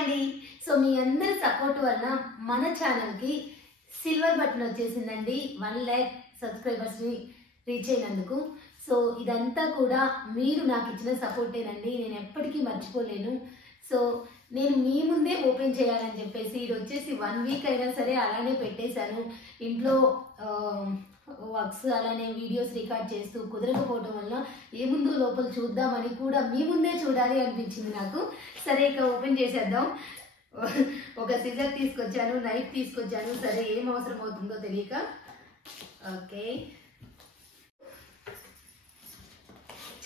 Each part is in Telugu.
అండి. సో మీ అందరి సపోర్ట్ వల్ల మన ఛానల్ కి సిల్వర్ బటన్ వచ్చేసిందండి. 1 lakh సబ్స్క్రైబర్స్ ని రీచ్ అయినందుకు. సో ఇదంతా కూడా మీరు నాకు ఇచ్చిన సపోర్టేనండి. నేను ఎప్పటికీ మర్చిపోలేను. సో నేను మీ ముందే ఓపెన్ చేయాలని చెప్పేసి ఇది వచ్చేసి 1 week అయినా సరే అలానే పెట్టేశాను. ఇంట్లో వర్క్స్ అలానే వీడియోస్ రికార్డ్ చేస్తూ కుదరకపోవడం వల్ల ఏముందో లోపల చూద్దామని కూడా మీ ముందే చూడాలి అనిపించింది నాకు. సరే ఇక ఓపెన్ చేసేద్దాం. ఒక సిజర్ తీసుకొచ్చాను, నైఫ్ తీసుకొచ్చాను. సరే ఏం అవసరం అవుతుందో తెలియక. ఓకే,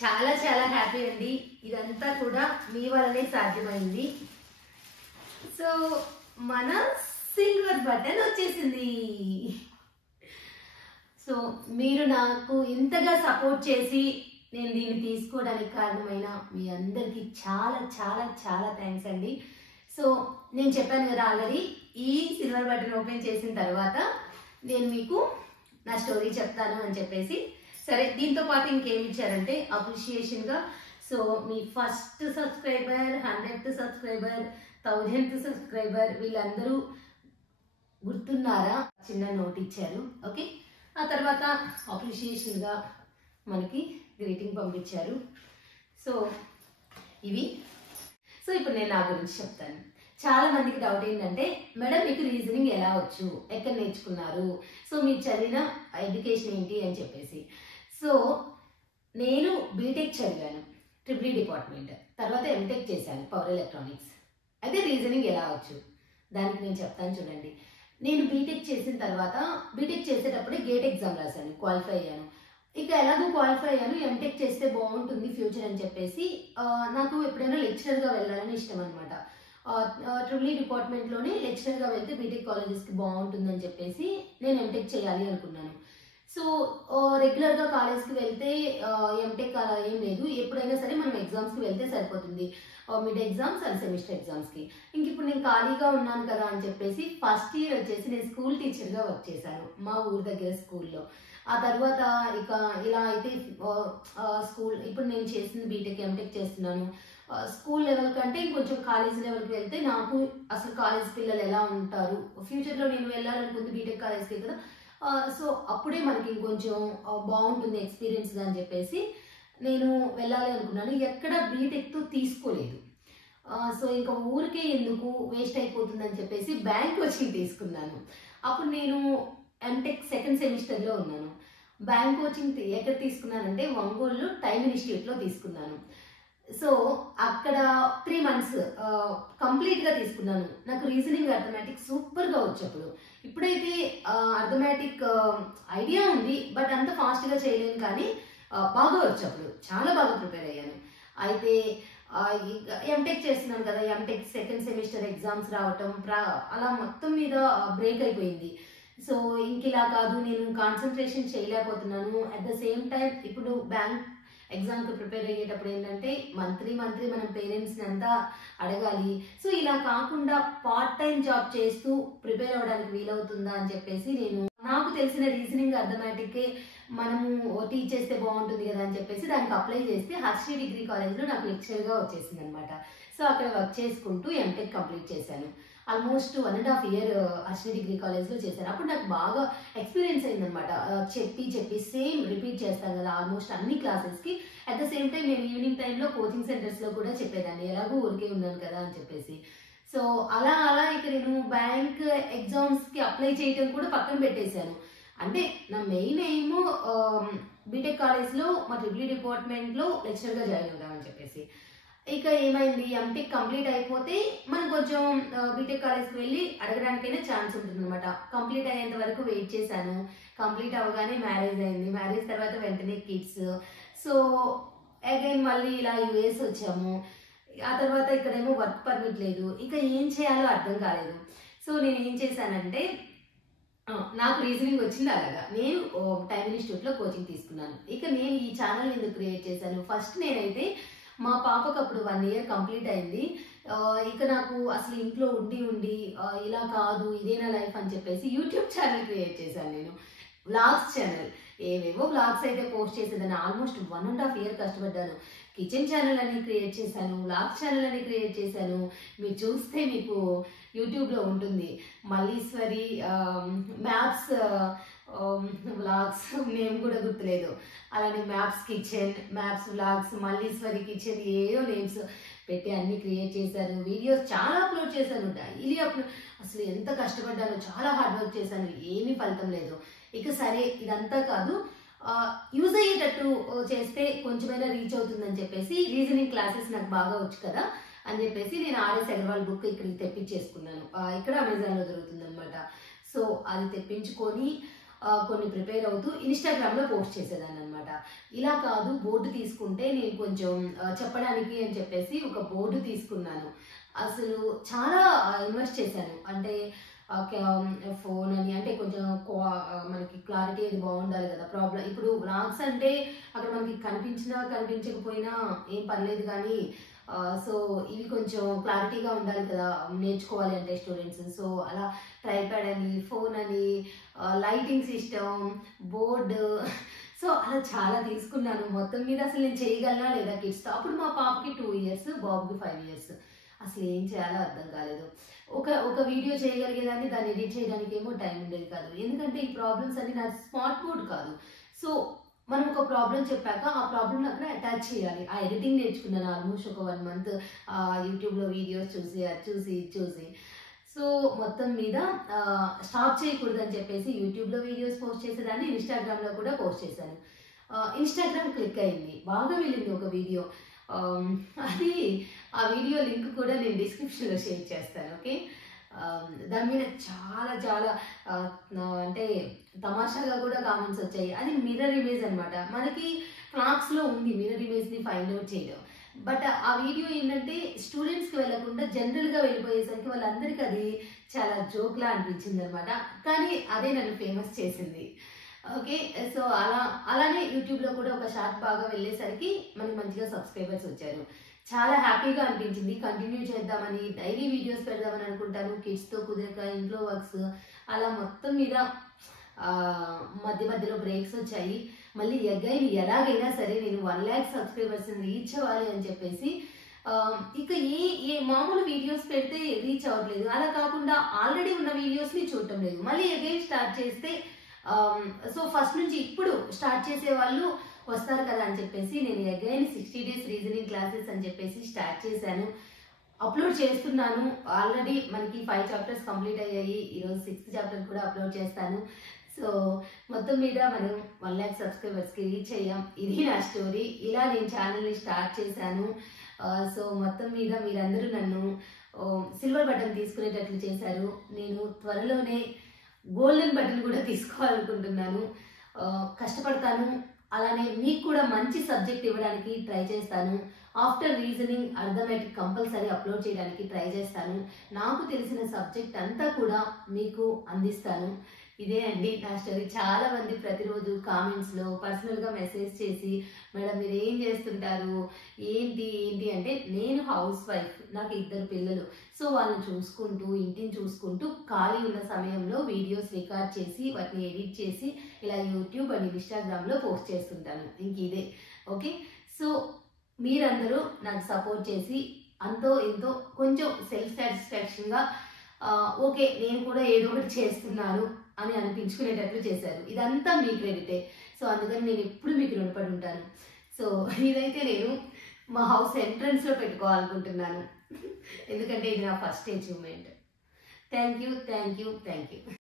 చాలా చాలా హ్యాపీ అండి. ఇదంతా కూడా మీ వల్లనే సాధ్యమైంది. సో మన సిల్వర్ బటన్ వచ్చేసింది. సో మీరు నాకు ఇంతగా సపోర్ట్ చేసి నేను దీన్ని తీసుకోవడానికి కారణమైన మీ అందరికీ చాలా చాలా చాలా థ్యాంక్స్ అండి. సో నేను చెప్పాను కదా ఆల్రెడీ, ఈ సిల్వర్ బటన్ ఓపెన్ చేసిన తర్వాత నేను మీకు నా స్టోరీ చెప్తాను అని చెప్పేసి. సరే, దీంతో పాటు ఇంకేమి ఇచ్చారంటే అప్రిషియేషన్గా, సో మీ first subscriber, 100th subscriber, 1000th subscriber వీళ్ళందరూ గుర్తున్నారా, చిన్న నోట్ ఇచ్చారు. ఓకే, ఆ తర్వాత అప్రిషియేషన్గా మనకి గ్రీటింగ్ పంపించారు. సో ఇవి. సో ఇప్పుడు నేను నా గురించి చెప్తాను. చాలా మందికి డౌట్ ఏంటంటే, మేడం మీకు రీజనింగ్ ఎలా వచ్చు, ఎక్కడ నేర్చుకున్నారు, సో మీరు చదివిన ఎడ్యుకేషన్ ఏంటి అని చెప్పేసి. సో నేను బీటెక్ చదివాను, ట్రిపుల్ ఈ డిపార్ట్మెంట్. తర్వాత ఎంటెక్ చేశాను, పవర్ ఎలక్ట్రానిక్స్. అయితే రీజనింగ్ ఎలా వచ్చు దానికి నేను చెప్తాను చూడండి. నేను బీటెక్ చేసిన తర్వాత, బీటెక్ చేసేటప్పుడే గేట్ ఎగ్జామ్ రాశాను, క్వాలిఫై అయ్యాను. ఇక ఎలాగో క్వాలిఫై అయ్యాను, ఎంటెక్ చేస్తే బాగుంటుంది ఫ్యూచర్ అని చెప్పేసి నాకు ఎప్పుడైనా లెక్చరర్గా వెళ్ళాలని ఇష్టం అనమాట. ట్రిపుల్ ఈ డిపార్ట్మెంట్లోనే లెక్చరర్గా వెళ్తే బీటెక్ కాలేజెస్కి బాగుంటుందని చెప్పేసి నేను ఎంటెక్ చేయాలి అనుకున్నాను. సో రెగ్యులర్గా కాలేజ్కి వెళ్తే ఎంటెక్ అలా ఏం లేదు, ఎప్పుడైనా సరే మనం ఎగ్జామ్స్కి వెళ్తే సరిపోతుంది, మిడ్ ఎగ్జామ్స్ అండ్ సెమిస్టర్ ఎగ్జామ్స్కి. ఇంక ఇప్పుడు నేను ఖాళీగా ఉన్నాను కదా అని చెప్పేసి ఫస్ట్ ఇయర్ వచ్చేసి నేను స్కూల్ టీచర్గా వర్క్ చేశాను మా ఊరు దగ్గర స్కూల్లో. ఆ తర్వాత ఇక ఇలా అయితే స్కూల్, ఇప్పుడు నేను చేసింది బీటెక్ ఎంటెక్ చేస్తున్నాను. స్కూల్ లెవెల్ కంటే ఇంకొంచెం కాలేజ్ లెవెల్కి వెళ్తే నాకు అసలు కాలేజ్ పిల్లలు ఎలా ఉంటారు, ఫ్యూచర్లో నేను వెళ్ళాలనుకుంది బీటెక్ కాలేజ్కి కదా, సో అప్పుడే మనకి ఇంకొంచెం బాగుంటుంది ఎక్స్పీరియన్స్ అని చెప్పేసి నేను వెళ్ళాలి అనుకున్నాను. ఎక్కడ బీటెక్తో తీసుకోలేదు. సో ఇంకా ఊరికే ఎందుకు వేస్ట్ అయిపోతుందని చెప్పేసి బ్యాంక్ కోచింగ్ తీసుకున్నాను. అప్పుడు నేను ఎంటెక్ సెకండ్ సెమిస్టర్లో ఉన్నాను. బ్యాంక్ కోచింగ్ ఎక్కడ తీసుకున్నానంటే ఒంగోలు టైమ్ ఇన్స్టిట్యూట్లో తీసుకున్నాను. సో అక్కడ 3 months కంప్లీట్గా తీసుకున్నాను. నాకు రీజనింగ్, అర్థమెటిక్ సూపర్గా వచ్చేప్పుడు. ఇప్పుడైతే అర్థమెటిక్ ఐడియా ఉంది, బట్ అంత ఫాస్ట్గా చేయలేను, కానీ బాగా వచ్చేప్పుడు చాలా బాగా ప్రిపేర్ అయ్యాను. అయితే ఎంటెక్ చేస్తున్నాను కదా, ఎంటెక్ సెకండ్ సెమిస్టర్ ఎగ్జామ్స్ రావటం అలా మొత్తం మీద బ్రేక్ అయిపోయింది. సో ఇంక ఇలా కాదు, నేను కాన్సన్ట్రేషన్ చేయలేకపోతున్నాను. అట్ ద సేమ్ టైం ఇప్పుడు బ్యాంక్ ఎగ్జామ్కి ప్రిపేర్ అయ్యేటప్పుడు ఏంటంటే మంత్లీ మనం పేరెంట్స్ని అంతా అడగాలి. సో ఇలా కాకుండా పార్ట్ టైం జాబ్ చేస్తూ ప్రిపేర్ అవ్వడానికి వీలవుతుందా అని చెప్పేసి నేను నాకు తెలిసిన రీజనింగ్, అర్థమెటిక్కే మనము టీచ్ చేస్తే బాగుంటుంది కదా అని చెప్పేసి దానికి అప్లై చేస్తే హర్షి డిగ్రీ కాలేజ్లో నాకు లెక్చర్గా వచ్చేసింది అనమాట. సో అక్కడ వర్క్ చేసుకుంటూ ఎంటెక్ కంప్లీట్ చేశాను. ఆల్మోస్ట్ 1.5 year హర్షి డిగ్రీ కాలేజ్లో చేశాను. అప్పుడు నాకు బాగా ఎక్స్పీరియన్స్ అయిందనమాట. చెప్పి సేమ్ రిపీట్ చేస్తాను కదా ఆల్మోస్ట్ అన్ని క్లాసెస్కి. అట్ ద సేమ్ టైం నేను ఈవినింగ్ టైంలో కోచింగ్ సెంటర్స్లో కూడా చెప్పేదాన్ని, ఎలాగో ఊరికే ఉన్నాను కదా అని చెప్పేసి. సో అలా ఇక నేను బ్యాంక్ ఎగ్జామ్స్కి అప్లై చేయడం కూడా పక్కన పెట్టేశాను. అంటే నా మెయిన్ ఎయిమ్ బీటెక్ కాలేజ్లో మా ట్రిపుల్ ఈ డిపార్ట్మెంట్లో లెక్చరర్గా జాయిన్ అవుదామని చెప్పేసి. ఇక ఏమైంది, ఎంటెక్ కంప్లీట్ అయిపోతే మనం కొంచెం బీటెక్ కాలేజ్కి వెళ్ళి అడగడానికైనా ఛాన్స్ ఉంటుంది అనమాట. కంప్లీట్ అయ్యేంత వరకు వెయిట్ చేశాను. కంప్లీట్ అవ్వగానే మ్యారేజ్ అయింది. మ్యారేజ్ తర్వాత వెంటనే కిడ్స్. సో అగైన్ మళ్ళీ ఇలా యూఎస్ వచ్చాము. ఆ తర్వాత ఇక్కడేమో వర్క్ పర్మిట్ లేదు. ఇక ఏం చేయాలో అర్థం కాలేదు. సో నేను ఏం చేశానంటే, నాకు రీజనింగ్ వచ్చింది అలాగా, నేను టైమ్ ఇన్స్టిట్యూట్లో కోచింగ్ తీసుకున్నాను. ఇక నేను ఈ ఛానల్ ఎందుకు క్రియేట్ చేశాను, ఫస్ట్ నేనైతే మా పాపకు అప్పుడు 1 year కంప్లీట్ అయింది. ఇక నాకు అసలు ఇంట్లో ఉండి ఇలా కాదు, ఇదేనా లైఫ్ అని చెప్పేసి యూట్యూబ్ ఛానల్ క్రియేట్ చేశాను నేను. వ్లాగ్స్ ఛానల్, ఏవేవో వ్లాగ్స్ అయితే పోస్ట్ చేసేదాన్ని. ఆల్మోస్ట్ 1.5 year కష్టపడ్డాను. కిచెన్ ఛానల్ అని క్రియేట్ చేశాను, వ్లాగ్ ఛానల్ అని క్రియేట్ చేశాను. మీరు చూస్తే మీకు యూట్యూబ్లో ఉంటుంది మల్లీశ్వరి మ్యాప్స్ వ్లాగ్స్, నేమ్ కూడా గుర్తులేదు. అలానే maps kitchen, maps vlogs, Malleswari kitchen, ఏయో నేమ్స్ పెట్టి అన్ని క్రియేట్ చేశాను. వీడియోస్ చాలా అప్లోడ్ చేశాను, డైలీ అప్లోడ్. అసలు ఎంత కష్టపడ్డానో, చాలా హార్డ్ వర్క్ చేశాను, ఏమీ ఫలితం లేదు. ఇక సరే ఇదంతా కాదు, యూజ్ అయ్యేటట్టు చేస్తే కొంచెమైనా రీచ్ అవుతుందని చెప్పేసి రీజనింగ్ క్లాసెస్ నాకు బాగా వచ్చు కదా అని చెప్పేసి నేను ఆర్ఎస్ అగర్వాల్ బుక్ ఇక్కడికి తెప్పించేసుకున్నాను. ఇక్కడ అమెజాన్లో దొరుకుతుంది అనమాట. సో అది తెప్పించుకొని కొన్ని ప్రిపేర్ అవుతూ ఇన్స్టాగ్రామ్లో పోస్ట్ చేసేదాన్ని అనమాట. ఇలా కాదు, బోర్డు తీసుకుంటే నేను కొంచెం చెప్పడానికి అని చెప్పేసి ఒక బోర్డు తీసుకున్నాను. అసలు చాలా ఇన్వెస్ట్ చేశాను. అంటే ఫోన్ అని, అంటే కొంచెం మనకి క్లారిటీ అది బాగుండాలి కదా. ప్రాబ్లం ఇప్పుడు వ్లాగ్స్ అంటే అక్కడ మనకి కనిపించినా కనిపించకపోయినా ఏం పర్లేదు, కానీ సో ఇవి కొంచెం క్లారిటీగా ఉండాలి కదా నేర్చుకోవాలి అంటే స్టూడెంట్స్. సో అలా ట్రైప్యాడ్ అని, ఫోన్ అని, లైటింగ్ సిస్టమ్, బోర్డు, సో అలా చాలా తీసుకున్నాను. మొత్తం మీద అసలు నేను చేయగలనా లేదా కిడ్స్తో. అప్పుడు మా పాపకి 2 years, బాబుకి 5 years. అసలు ఏం చేయాలో అర్థం కాలేదు. ఒక వీడియో చేయగలిగేదాన్ని, దాన్ని ఎడిట్ చేయడానికి ఏమో టైం ఉండేది కాదు. ఎందుకంటే ఈ ప్రాబ్లమ్స్ అన్ని నా స్మార్ట్ బోర్డ్ కాదు. సో మనం ఒక ప్రాబ్లం చెప్పాక ఆ ప్రాబ్లమ్ అక్కడ అటాచ్ చేయాలి. ఆ ఎడిటింగ్ నేర్చుకున్నాను ఆల్మోస్ట్ ఒక 1 month యూట్యూబ్లో వీడియోస్ చూసి అది చూసి. సో మొత్తం మీద స్టాప్ చేయకూడదని చెప్పేసి యూట్యూబ్లో వీడియోస్ పోస్ట్ చేసేదాన్ని, ఇన్స్టాగ్రామ్లో కూడా పోస్ట్ చేశాను. ఇన్స్టాగ్రామ్ క్లిక్ అయింది, బాగా వెళ్ళింది ఒక వీడియో. అది ఆ వీడియో లింక్ కూడా నేను డిస్క్రిప్షన్లో షేర్ చేస్తాను. ఓకే, దాని మీద చాలా చాలా అంటే తమాషాగా కూడా కామెంట్స్ వచ్చాయి. అది మిర్రర్ ఇమేజ్ అనమాట. మనకి క్లాక్స్లో ఉంది మిర్రర్ ఇమేజ్ని ఫైండ్ అవుట్ చేయడం. బట్ ఆ వీడియో ఏంటంటే స్టూడెంట్స్కి వెళ్ళకుండా జనరల్గా వెళ్ళిపోయేసరికి వాళ్ళందరికీ అది చాలా జోక్లా అనిపించింది అనమాట. కానీ అదే నన్ను ఫేమస్ చేసింది. ఓకే, సో అలానే యూట్యూబ్లో కూడా ఒక షార్ట్ బాగా వెళ్ళేసరికి మనకి మంచిగా సబ్స్క్రైబర్స్ వచ్చారు. చాలా హ్యాపీగా అనిపించింది. కంటిన్యూ చేద్దామని, డైలీ వీడియోస్ పెడదామని అనుకుంటాను. కిడ్స్తో కుదరక, ఇంట్లో వర్క్స్, అలా మొత్తం మీద మధ్యలో బ్రేక్స్ వచ్చాయి. మళ్ళీ అగైన్ ఎలాగైనా సరే నేను 1 lakh సబ్స్క్రైబర్స్ రీచ్ అవ్వాలి అని చెప్పేసి ఇక ఏ మామూలు వీడియోస్ పెడితే రీచ్ అవ్వట్లేదు. అలా కాకుండా ఆల్రెడీ ఉన్న వీడియోస్ని చూడటం లేదు. మళ్ళీ అగైన్ స్టార్ట్ చేస్తే సో ఫస్ట్ నుంచి ఇప్పుడు స్టార్ట్ చేసే వాళ్ళు వస్తారు కదా అని చెప్పేసి నేను అగైన్ 60 days రీజనింగ్ క్లాసెస్ అని చెప్పేసి స్టార్ట్ చేశాను. అప్లోడ్ చేస్తున్నాను. ఆల్రెడీ మనకి 5 chapters కంప్లీట్ అయ్యాయి. ఈరోజు 6th chapter కూడా అప్లోడ్ చేస్తాను. సో మొత్తం మీద మనం 1 lakh సబ్స్క్రైబర్స్కి రీచ్ అయ్యాం. ఇది నా స్టోరీ. ఇలా నేను ఛానల్ని స్టార్ట్ చేశాను. సో మొత్తం మీద మీరందరూ నన్ను సిల్వర్ బటన్ తీసుకునేటట్లు చేశారు. నేను త్వరలోనే గోల్డెన్ బటన్ కూడా తీసుకోవాలనుకుంటున్నాను. కష్టపడతాను. అలానే మీకు కూడా మంచి సబ్జెక్ట్ ఇవ్వడానికి ట్రై చేస్తాను. After reasoning arithmetic compulsory upload చేయడానికి ట్రై చేస్తాను. నాకు తెలిసిన సబ్జెక్ట్ అంతా కూడా మీకు అందిస్తాను. ఇదే అండి నా స్టోరీ. చాలా మంది ప్రతిరోజు కామెంట్స్లో పర్సనల్గా మెసేజ్ చేసి, మేడం మీరు ఏం చేస్తుంటారు, ఏంటి అంటే, నేను హౌస్ వైఫ్, నాకు 2 పిల్లలు. సో వాళ్ళని చూసుకుంటూ, ఇంటిని చూసుకుంటూ ఖాళీ ఉన్న సమయంలో వీడియోస్ రికార్డ్ చేసి వాటిని ఎడిట్ చేసి ఇలా యూట్యూబ్ అండ్ ఇన్స్టాగ్రామ్లో పోస్ట్ చేస్తుంటాను. ఇంక ఇదే. ఓకే, సో మీరందరూ నాకు సపోర్ట్ చేసి అంతో ఎంతో కొంచెం సెల్ఫ్ సాటిస్ఫాక్షన్గా ఓకే నేను కూడా ఏదో ఒకటి చేస్తున్నాను అని అనిపించుకునేటట్లు చేశారు. ఇదంతా మీ క్రెడిటే. సో అందుకని నేను ఎప్పుడు మీకు రుణపడి ఉంటాను. సో ఇదైతే నేను మా హౌస్ ఎంట్రన్స్లో పెట్టుకోవాలనుకుంటున్నాను. ఎందుకంటే ఇది నా ఫస్ట్ అచీవ్మెంట్. Thank you.